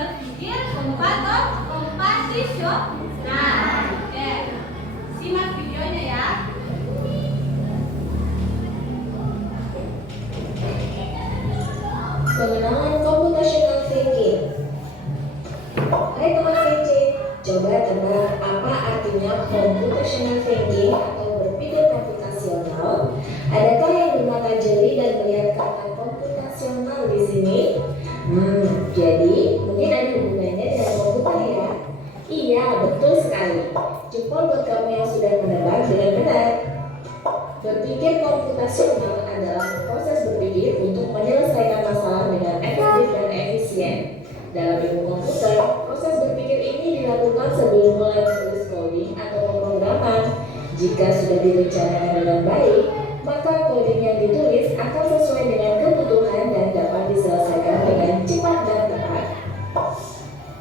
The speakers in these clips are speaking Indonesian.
berpikir komputasional. Oke, simak videonya ya. Pengenalan computational thinking. Hai teman VC, coba tebak apa artinya computational thinking atau berpikir komputasional? Adakah yang bermata jeli dan melihat kata komputasional di sini? Jadi mungkin ada hubungannya dengan komputer ya? Iya, betul sekali. Jempol buat kamu yang sudah menebak dengan benar. Berpikir komputasional adalah proses berpikir untuk menyelesaikan masalah dengan efektif dan efisien. Dalam ilmu komputer, proses berpikir ini dilakukan sebelum mulai menulis coding atau pemrograman. Jika sudah direncanakan dengan baik, maka coding yang ditulis akan sesuai dengan kebutuhan dan dapat diselesaikan dengan cepat dan tepat.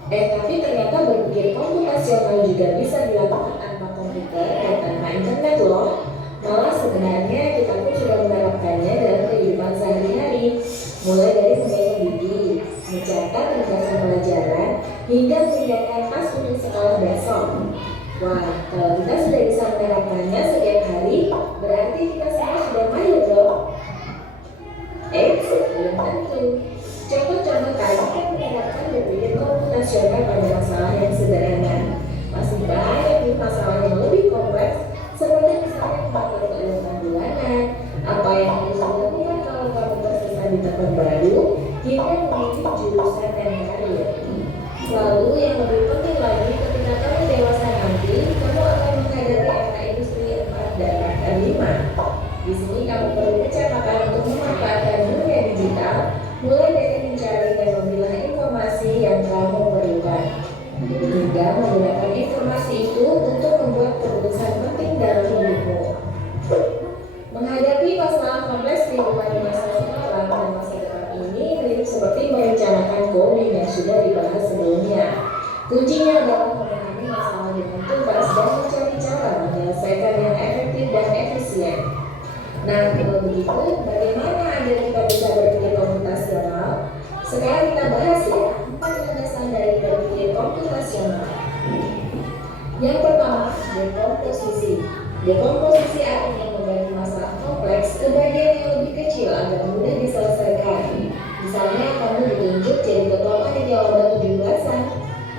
Tapi ternyata berpikir komputasional juga bisa dilakukan tanpa komputer dan tanpa internet loh. Malah sebenarnya kita pun sudah menerapkannya dalam kehidupan sehari-hari, mulai dari menghitung gigi, mencatat ringkasan pelajaran, hingga menyiapkan tas untuk sekolah besok. Wah, kalau kita sudah bisa menerapkannya setiap hari, berarti kita semua sudah mahir dong. Belum tentu. Contoh-contoh tadi kan menerapkan berpikir komputasional pada masalah yang sederhana. Masih banyak nih masalah yang lebih kompleks, seperti misalnya mengatur keuangan bulanan, apa yang harus dilakukan kalau kamu tersesat di tempat baru, hingga memilih jurusan dan karir. Lalu yang lebih penting lagi, ketika kamu dewasa nanti, kamu akan menghadapi era industri 4 dan bahkan 5. Di sini kamu perlu kecepatan untuk memanfaatkan dunia digital, mulai dari mencari dan memilah informasi yang kamu perlukan, hingga menggunakan informasi itu untuk membuat keputusan penting dalam hidupmu. Menghadapi masalah kompleks kehidupan di masa sekarang dan masa depan ini mirip seperti merencanakan coding yang sudah dibahas sebelumnya. Kuncinya adalah memahami masalah dengan tuntas dan mencari cara menyelesaikan yang efektif dan efisien. Nah, kalau begitu, bagaimana agar kita bisa berpikir komputasional? Sekarang kita bahas ya 4 landasan dari berpikir komputasional. Yang pertama, dekomposisi. Dekomposisi artinya membagi masalah kompleks ke bagian yang lebih kecil agar mudah diselesaikan. Misalnya, kamu ditunjuk jadi ketua panitia lomba 17-an.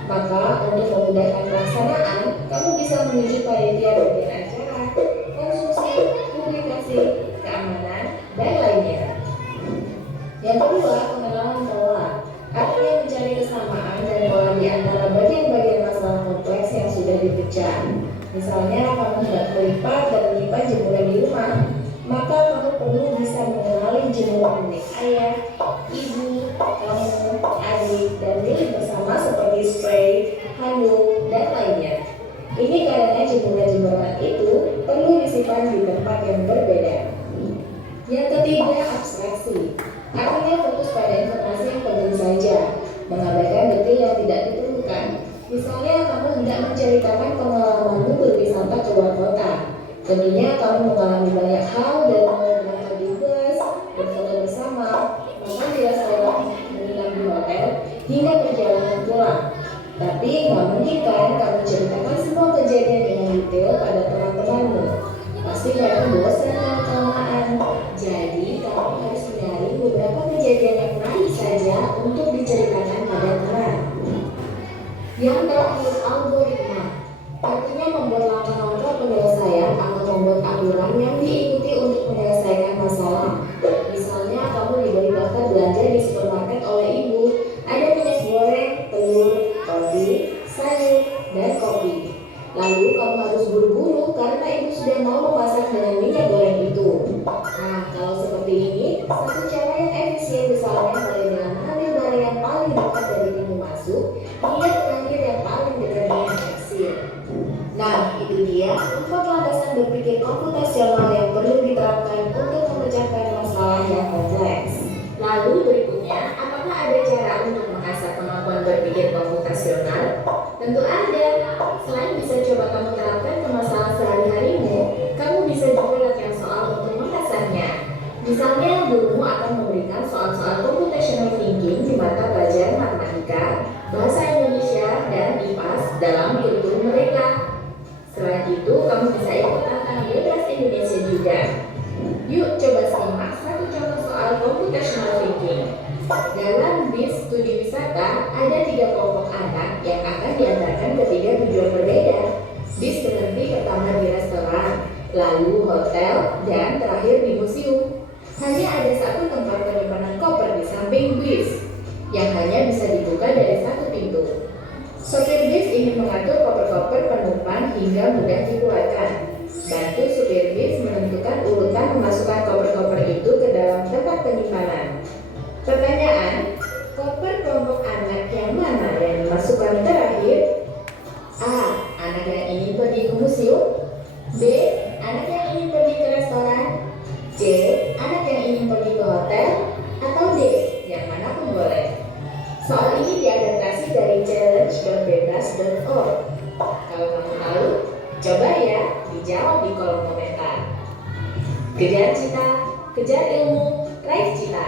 Maka, untuk memudahkan pelaksanaan, kamu bisa menunjuk panitia bagian acara, konstruksi, publikasi, keamanan, dan lainnya. Yang kedua, pengenalan pola. Artinya mencari kesamaan dan pola di antara bagian-bagian masalah kompleks yang sudah dipecah. Misalnya, kamu hendak melipat dan menyimpan jemuran di rumah, maka kamu perlu bisa mengenali jemuran milik ayah, ibu, kamu, adik, dan milik bersama seperti spray, handuk, dan lainnya. Ini karena jemuran-jemuran itu perlu disimpan di tempat yang berbeda. Yang ketiga, abstraksi. Artinya fokus pada informasi yang penting saja, mengabaikan detail yang tidak diperlukan. Misalnya, kamu hendak menceritakan pengalamanmu berwisata ke luar kota. Tentunya kamu mengalami banyak hal dan berangkat di bus, berfoto bersama, makan di restoran, menginap di hotel, hingga perjalanan pulang. Tapi nggak mungkin kan kamu ceritakan semua kejadian dengan detail pada teman-temanmu. Pasti kamu bosan dan kelamaan. Jadi kamu harus mencari beberapa kejadian yang menarik saja untuk diceritakan pada teman. Yang terakhir, algoritma. Artinya membuat langkah-langkah penyelesaian atau membuat aturan yang diikuti untuk menyelesaikan masalah. Misalnya kamu diberi daftar belanja di supermarket oleh ibu. Ada minyak goreng, telur, roti, sayur, dan kopi. Lalu kamu harus buru-buru karena ibu sudah mau memasak dengan minyak goreng itu. Nah, kalau seperti ini, satu cara yang efisien misalnya mulai dengan mengambil barang yang paling dekat dari pintu masuk hingga terakhir yang paling dekat dengan kasir. Nah, itu dia 4 landasan berpikir komputasional yang perlu diterapkan untuk memecahkan masalah yang kompleks. Lalu berikutnya, apakah ada cara untuk mengasah kemampuan berpikir komputasional? Tentu ada. Selain bisa coba kamu terapkan ke masalah sehari-harimu, kamu bisa juga latihan soal untuk mengasahnya. Misalnya, gurumu akan memberikan soal-soal computational thinking di mata pelajaran matematika, dalam kurikulum mereka. Selain itu, kamu bisa ikut tantangan bebas Indonesia juga. Yuk coba simak satu contoh soal computational thinking. Dalam bis studi wisata, ada 3 kelompok anak yang akan diantarkan ke 3 tujuan berbeda. Bis berhenti pertama di restoran, lalu hotel, dan terakhir di museum. Hanya ada satu tempat penyimpanan koper di samping bis, yang hanya bisa dibuka dari satu pintu. Sopir bis ingin mengatur koper-koper penumpang hingga mudah dikeluarkan. Bantu supir bis menentukan urutan memasukkan koper-koper itu ke dalam tempat penyimpanan. Pertanyaan, koper kelompok anak yang mana yang dimasukkan terakhir? A. Anak yang ingin pergi ke museum. B. Anak yang ingin pergi ke restoran. C. Anak yang ingin pergi ke hotel. Atau D. Yang mana pun boleh. Soal ini diadaptasi dari challenge.bebas.org. Kalau kamu tahu, coba ya dijawab di kolom komentar. Kejar cita, kejar ilmu, raih cita.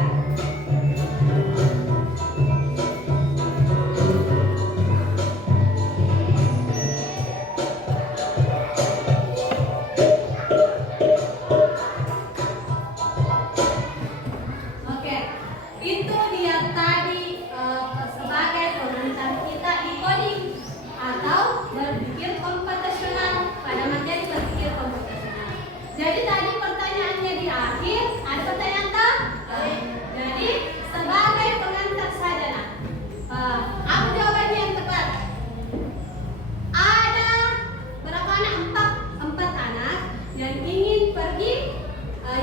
Oke, itu dia tadi sebagai pengantar kita di coding atau berpikir komputasional pada materi berpikir komputasional. Jadi tadi pertanyaannya di akhir ada pertanyaan tak? Jadi sebagai pengantar saja nak. Apa jawabannya yang tepat? Ada berapa anak? Empat anak yang ingin pergi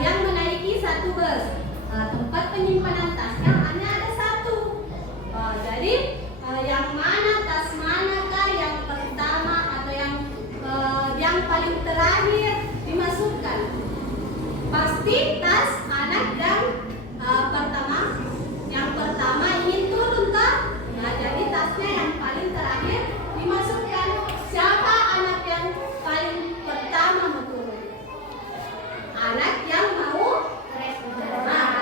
yang menaiki satu bus. Tempat penyimpanan tasnya hanya ada satu. Jadi yang mana tas manakah yang pertama atau yang paling terakhir dimasukkan? Pasti tas anak yang pertama. Yang pertama ingin turun tak? Nah, jadi tasnya yang paling terakhir dimasukkan. Siapa anak yang paling pertama mau turun? Anak yang mau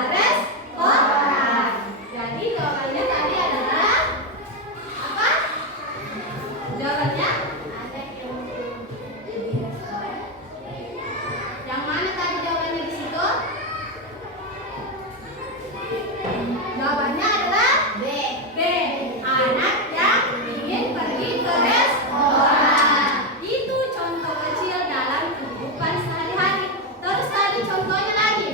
restoran. Jadi jawabannya tadi adalah apa? Jawabannya yang mana tadi jawabannya di situ? Jawabannya adalah B. Anak yang ingin pergi ke restoran. Itu contoh kecil dalam kehidupan sehari-hari. Terus tadi contohnya lagi.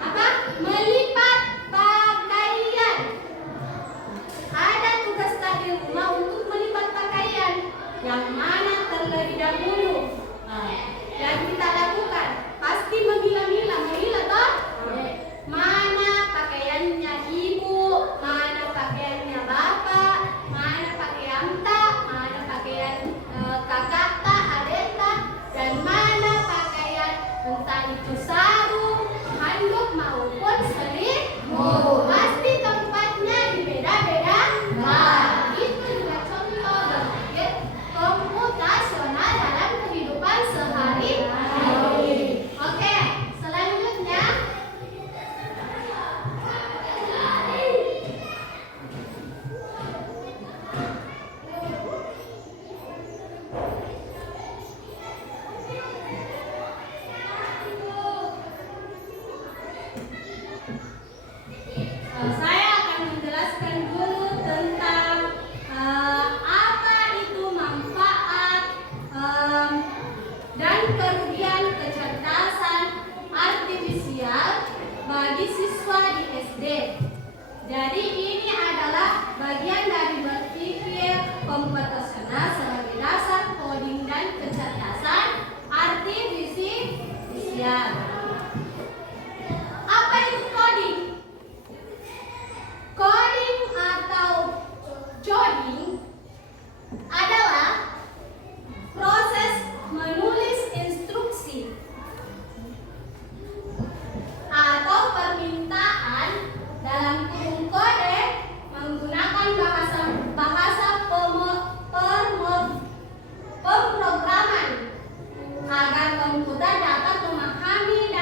Apa? Melipat pakaian. Ada tugas tadi rumah untuk melipat pakaian. Yang mana terlebih dahulu yang kita lakukan? Pasti memilah-milah toh? Mana pakaiannya ibu, mana pakaiannya bapak, mana pakaian tak, mana pakaian kakak tak, adik tak, dan mana pakaian entah itu sarung, handuk maupun selimut. Pasti tempatnya beda-beda. Nah, itu juga contoh berpikir komputasional dalam kehidupan sehari-hari. Oke, selanjutnya saya akan menjelaskan dulu tentang apa itu manfaat dan kerugian kecerdasan artifisial bagi siswa di SD. Jadi ini adalah bagian dari berpikir komputasional sebagai dasar coding dan kecerdasan artifisial. Apa itu coding? Coding atau coding adalah proses menulis instruksi atau permintaan dalam kurung kode menggunakan bahasa pemrograman agar komputer dapat memahami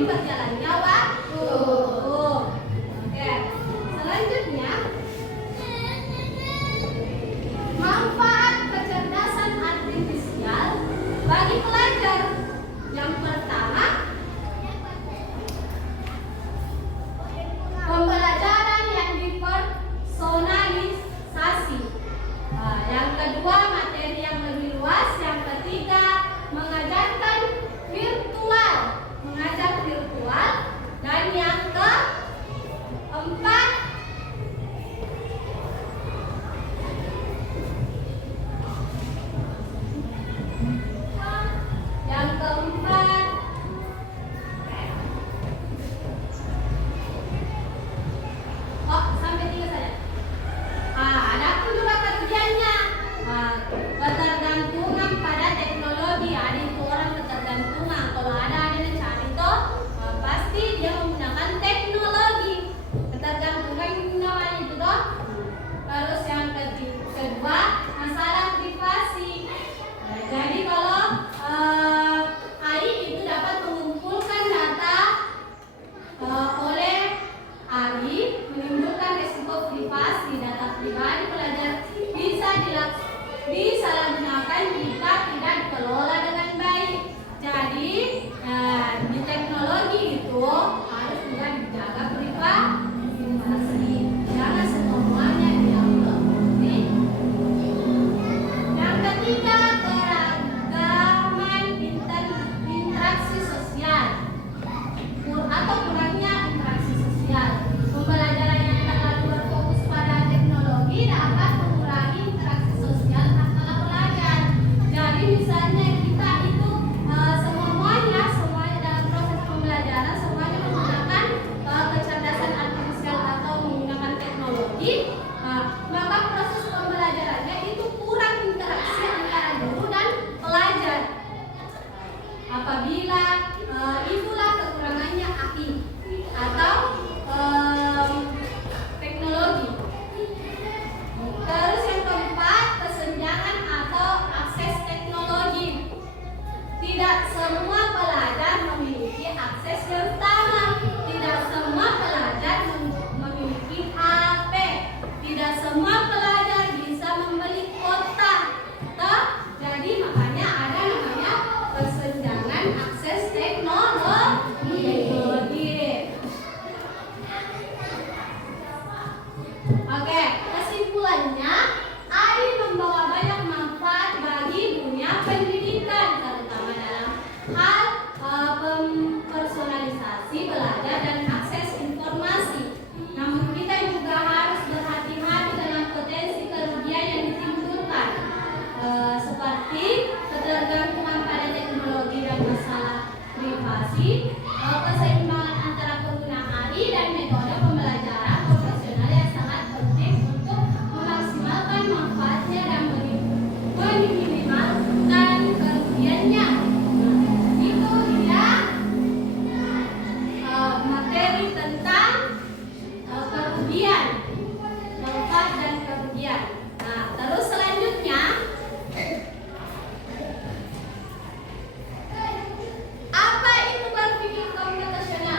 seiring berjalannya waktu. Oke, selanjutnya manfaat kecerdasan artifisial bagi pelajar. Yang pertama, pembelajaran yang dipersonalisasi. Yang kedua, materi yang lebih luas. Yang ketiga, mengajar virtual. Dan yang keempat, sampai tiga saja. Ada pun juga kajiannya. Ketergantungan pada teknologi. Ada itu orang ketergantungan. Kalau ada yang cari itu, pasti dia menggunakan teknologi. Ketergantungan namanya itu toh. Terus yang kedua, masalah privasi. Jadi kalau AI itu dapat mengumpulkan data oleh AI, menimbulkan risiko privasi. Data pribadi pelajar bisa disalahgunakan jika tidak dikelola dengan baik. Jadi di teknologi itu harus juga dijaga privasi. Jangan semuanya diupload. Yang ketiga, keragaman interaksi sosial atau kurangnya interaksi sosial. Pembelajaran yang terlalu berfokus pada teknologi dapat mengurangi interaksi sosial antara pelajar. Jadi misalnya kita itu semuanya dalam proses pembelajaran semuanya menggunakan kecerdasan artifisial atau menggunakan teknologi, maka proses pembelajarannya itu kurang interaksi antara guru dan pelajar. Apabila itulah kekurangannya AI atau teknologi. Terus yang keempat, kesenjangan atau akses teknologi. Tidak semua pelajar memiliki akses yang sama. Tidak semua pelajar memiliki HP. Tidak semua pelajar bisa membeli kuota. Jadi makanya ada namanya kesenjangan akses teknologi. Oke, kesimpulannya, AI membawa banyak manfaat bagi dunia pendidikan, terutama dalam hal personalisasi belajar dan akses informasi. Namun kita juga harus berhati-hati dengan potensi kerugian yang ditimbulkan, seperti ketergantungan pada teknologi dan masalah privasi, keseimbangan antara pengguna AI dan metode pembelajaran profesional yang sangat penting untuk memaksimalkan manfaatnya dan meminimalkan kerugiannya. Itu dia materi tentang kerugian, manfaat dan kerugian. Nah, terus selanjutnya, apa itu berpikir komputasional?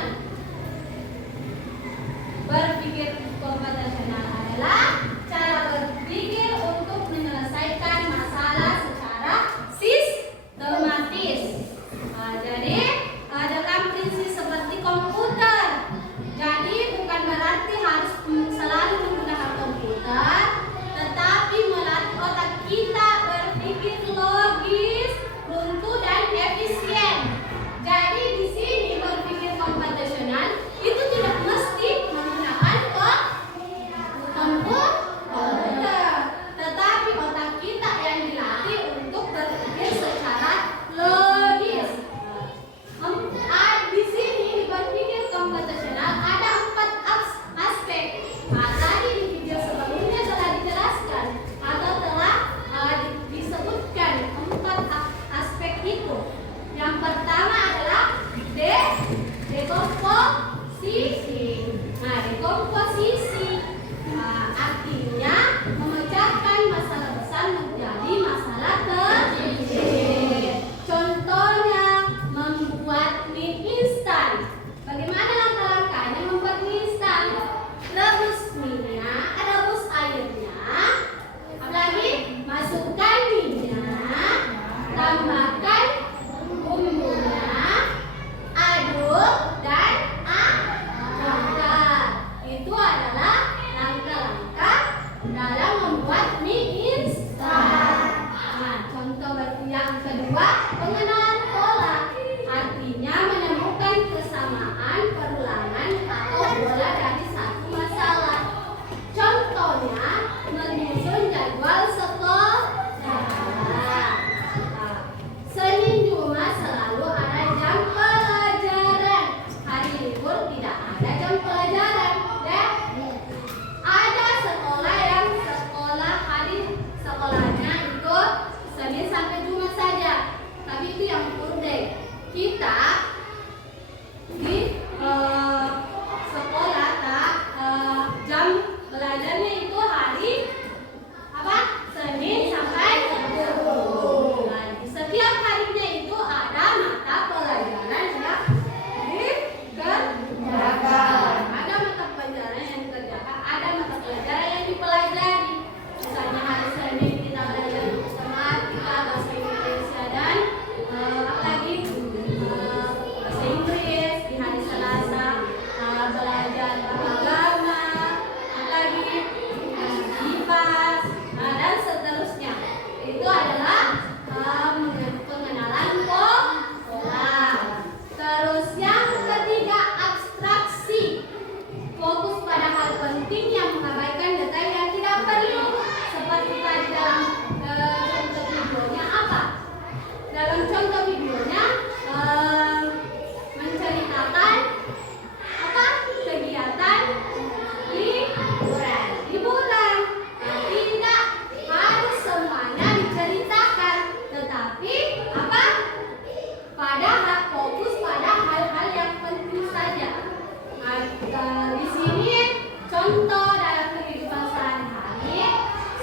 contoh dalam kehidupan sehari-hari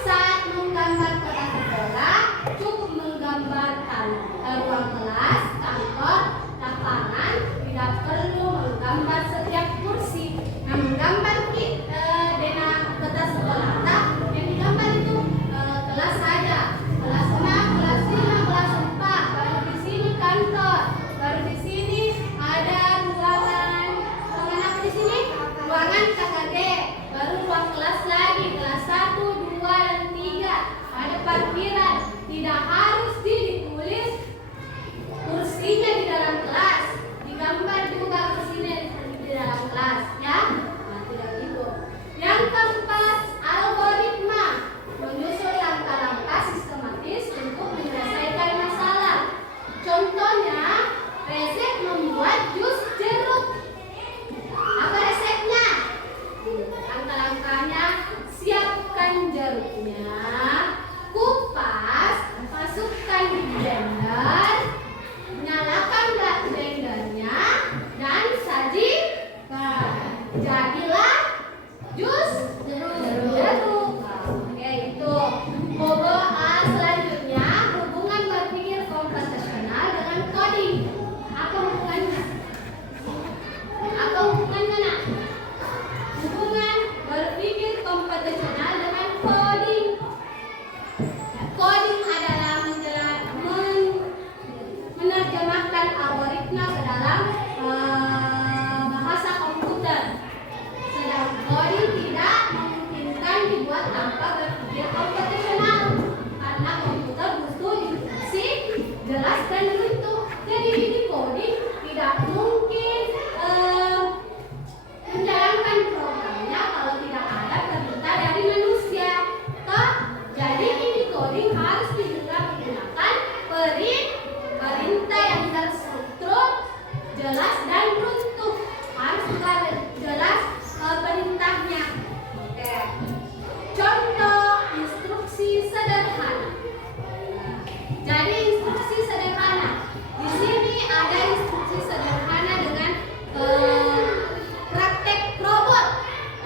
saat menggambar kota sekolah cukup menggambarkan ruang kelas, kantor, lapangan, tidak perlu menggambar setiap kursi. Nah, menggambar dena kota sekolah tak yang digambar itu kelas saja, kelas 6, kelas 5, kelas 4, baru di sini kantor, baru di sini ada ruangan apa di sini? Ruangan KKG, baru ruang kelas lagi, kelas 1, 2, dan 3, ada parkiran. Tidak harus ditulis kursinya di dalam kelas, digambar juga kursinya di dalam kelas, ya. Nah, tidak gitu. Yang keempat, algoritma, menyusun langkah-langkah sistematis untuk menyelesaikan masalah. Contohnya, resep membuat jus jeruk. Apa resepnya? Langkah-langkahnya, siapkan jeruknya, kupas, masukkan di blender, nyalakan blendernya, dan sajikan. Jadilah jus jeruk. Oke, itu. Selanjutnya, hubungan berpikir komputasional dengan coding. Apa hubungannya? Apa hubungannya, nak? Hubungan berpikir komputasional dengan coding. Coding adalah menerjemahkan algoritma ke dalam bahasa komputer. Sedang coding tidak memungkinkan dibuat tanpa berpikir komputasional, karena komputer butuh instruksi jelas dan runtuh. Jadi di coding tidak mungkin menjalankan programnya kalau tidak ada perintah dari manusia. Jadi ini coding harus menggunakan perintah yang terstruktur, jelas dan runtuh. Harus juga jelas perintahnya. Oke. Contoh instruksi sederhana. Jadi instruksi sederhana. Di sini ada instruksi sederhana dengan praktek robot.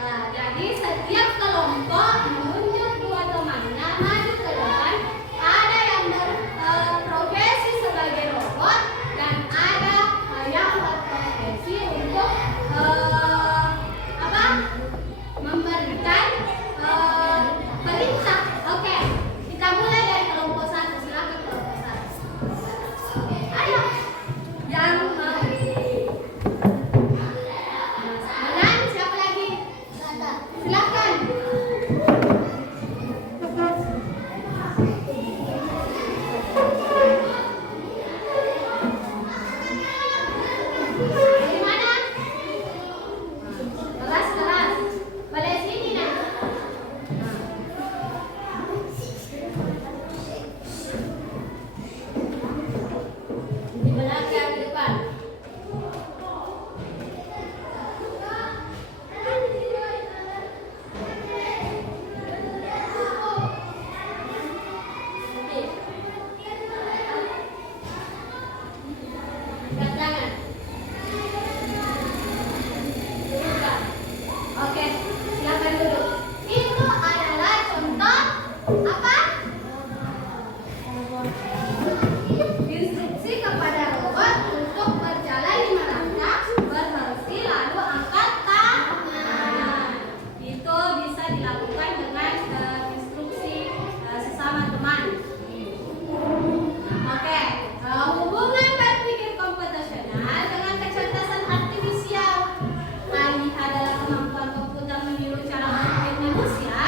Nah, jadi setiap kelompok menunjuk dua temannya maju ke depan. Ada yang berprofesi sebagai robot dan ada yang berprofesi untuk memberikan perintah. Oke, kita mulai dari kelompok 1. Silakan kelompok 1. Ayo, yang Manan, siapa lagi? Silakan. Di mana? Kelas. Balik sini, nak. Di belakang, di depan. Angkat tangan. Oke, silakan duduk. Itu adalah contoh apa? Instruksi kepada robot untuk berjalan 5 langkah, berhenti lalu angkat tangan. Itu bisa dilakukan dengan instruksi sesama teman. Oke, hubungan berpikir komputasional dengan kecerdasan artifisial. AI adalah kemampuan komputer meniru cara berpikir manusia.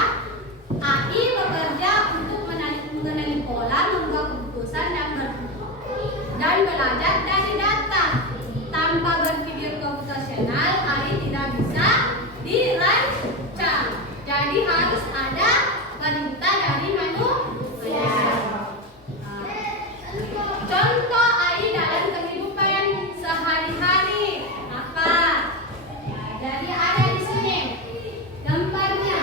AI bekerja untuk mengenali pola, membuat keputusan dan belajar dari data. Tanpa berpikir komputasional, AI tidak bisa dirancang. Jadi harus ada perintah dari manusia. Contoh AI dalam kehidupan sehari-hari apa? Jadi ada di sini gambarnya.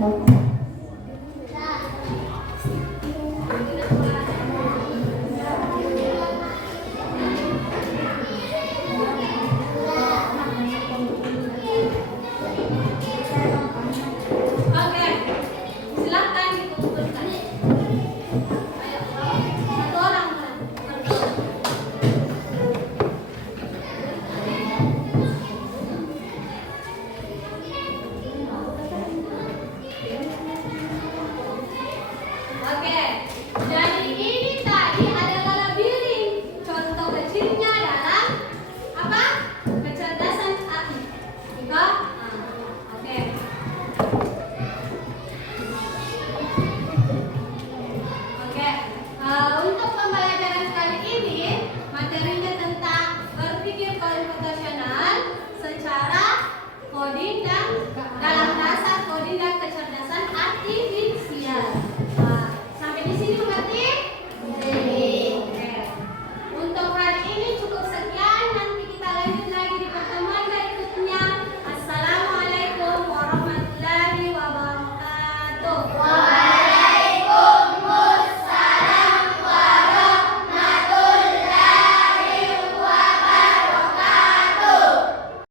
Oke, silakan dikumpulkan. Ayo, satu orang. Oke, jadi ini tadi adalah labirin. Contoh kecilnya dalam apa? Kecerdasan AI. Oke. Oke, untuk pembelajaran kali ini materinya tentang berpikir komputasional secara coding dan dalam dasar coding dan kecerdasan